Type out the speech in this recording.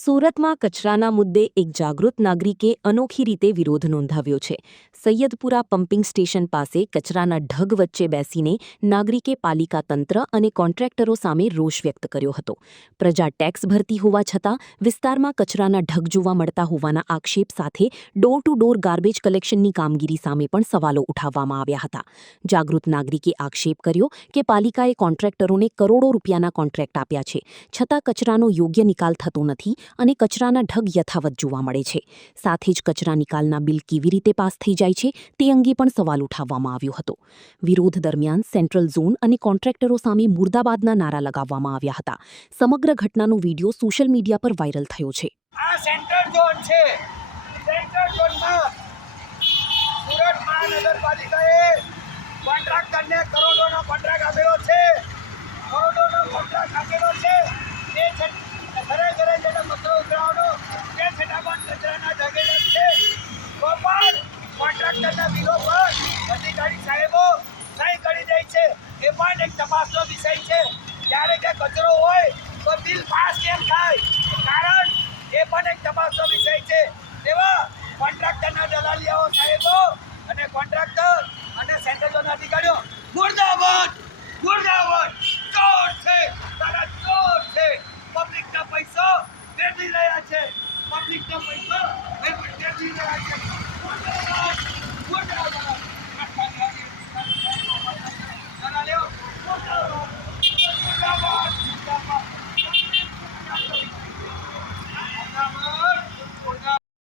સુરતમાં કચરાના મુદ્દે એક જાગૃત નાગરિકે અનોખી રીતે વિરોધ નોંધાવ્યો છે. સૈયદપુરા પમ્પિંગ સ્ટેશન પાસે કચરાના ઢગ વચ્ચે બેસીને નાગરિકે પાલિકા તંત્ર અને કોન્ટ્રાક્ટરો સામે રોષ વ્યક્ત કર્યો હતો. પ્રજા ટેક્સ ભરતી હોવા છતાં વિસ્તારમાં કચરાના ઢગ જોવા મળતા હોવાના આક્ષેપ સાથે ડોર ટુ ડોર ગાર્બેજ કલેક્શનની કામગીરી સામે પણ સવાલો ઉઠાવવામાં આવ્યા હતા. જાગૃત નાગરિકે આક્ષેપ કર્યો કે પાલિકાએ કોન્ટ્રાક્ટરોને કરોડો રૂપિયાના કોન્ટ્રાક્ટ આપ્યા છે, છતાં કચરાનો યોગ્ય નિકાલ થતો નથી અને કચરાના ઢગ યથાવત જોવા મળે છે. સાથે જ કચરા નિકાલના બિલ કેવી રીતે પાસ થઈ જાય છે તે અંગે પણ સવાલ ઉઠાવવામાં આવ્યો હતો. વિરોધ દરમિયાન સેન્ટ્રલ ઝોન અને કોન્ટ્રાક્ટરો સામે મુર્દાબાદના નારા લગાવવામાં આવ્યા હતા. સમગ્ર ઘટનાનો વિડીયો સોશિયલ મીડિયા પર વાયરલ થયો છે. આ સેન્ટ્રલ ઝોન છે. સેન્ટ્રલ ઝોનમાં સુરત મહાનગરપાલિકાએ કોન્ટ્રાક્ટરને કરોડોનો કોન્ટ્રાક્ટ આપેલો છે. કરોડોનો કોન્ટ્રાક્ટ આપેલો છે. એ ઘરે ઘરે જઈને કચરો ઉતરાવવાનો તે છતાં પણ કચરાના ઢગે છે. તો પણ કોન્ટ્રાક્ટરના બિલો પર અધિકારી સાહેબો સહી કરી દે છે. એ પણ એક તપાસનો વિષય છે. જ્યારે કે કચરો હોય તો બિલ પાસ કેમ થાય, કારણ એ પણ એક તપાસનો વિષય છે. તેવા કોન્ટ્રાક્ટરના દલાલિયાઓ સાહેબો અને કોન્ટ્રાક્ટર અને સેન્ટ્રલ ઝોનના અધિકારીઓ